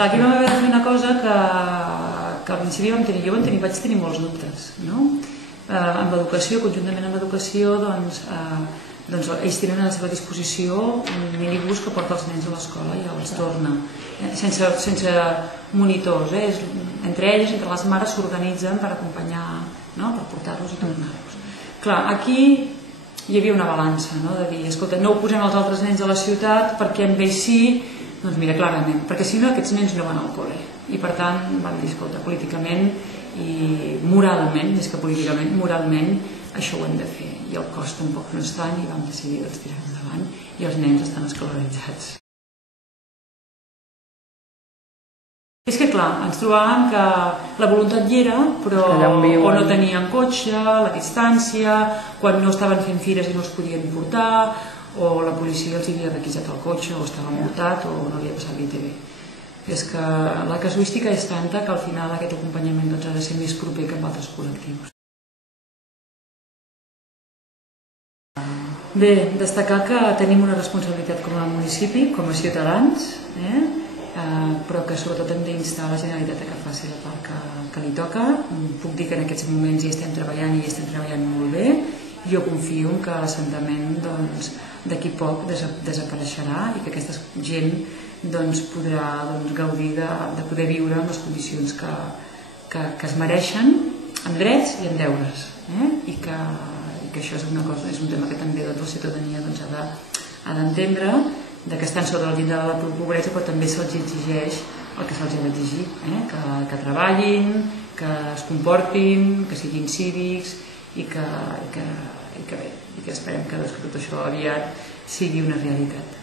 Clar, aquí vam haver de fer una cosa que al principi vaig tenir molts dubtes, no? Amb l'educació, conjuntament amb l'educació, doncs ells tenen a la seva disposició un minibús que porta els nens a l'escola i els torna, sense monitors, entre elles, entre les mares s'organitzen per acompanyar, per portar-los i tornar-los. Clar, aquí hi havia una balança, de dir, escolta, no ho posem als altres nens de la ciutat perquè amb ells sí, doncs mira, clarament, perquè si no aquests nens no van al col·le. I per tant vam dir, escolta, políticament i moralment, més que políticament, moralment això ho hem de fer. I el cost tampoc no és tant i vam decidir tirar endavant i els nens estan escolaritzats. És que clar, ens trobàvem que la voluntat hi era, però o no tenien cotxe, la distància, quan no estaven fent fires i no es podien portar, o la policia els havia requisat el cotxe, o estava multat, o no havia passat l'ITV. És que la casuística és tanta que al final aquest acompanyament ha de ser més proper que amb altres col·lectius. Bé, destacar que tenim una responsabilitat com a municipi, com a ciutadans, però que sobretot hem d'instar la Generalitat que faci la part que li toca. Puc dir que en aquests moments hi estem treballant i hi estem treballant molt bé. Jo confio que l'assentament d'aquí poc desapareixerà i que aquesta gent podrà gaudir de poder viure en les condicions que es mereixen, amb drets i amb deures. I que això és un tema que també la ciutadania ha d'entendre, que estan sota el llindar de la pobresa, però també se'ls exigeix el que se'ls ha d'exigir, que treballin, que es comportin, que siguin cívics i que esperem que tot això aviat sigui una realitat.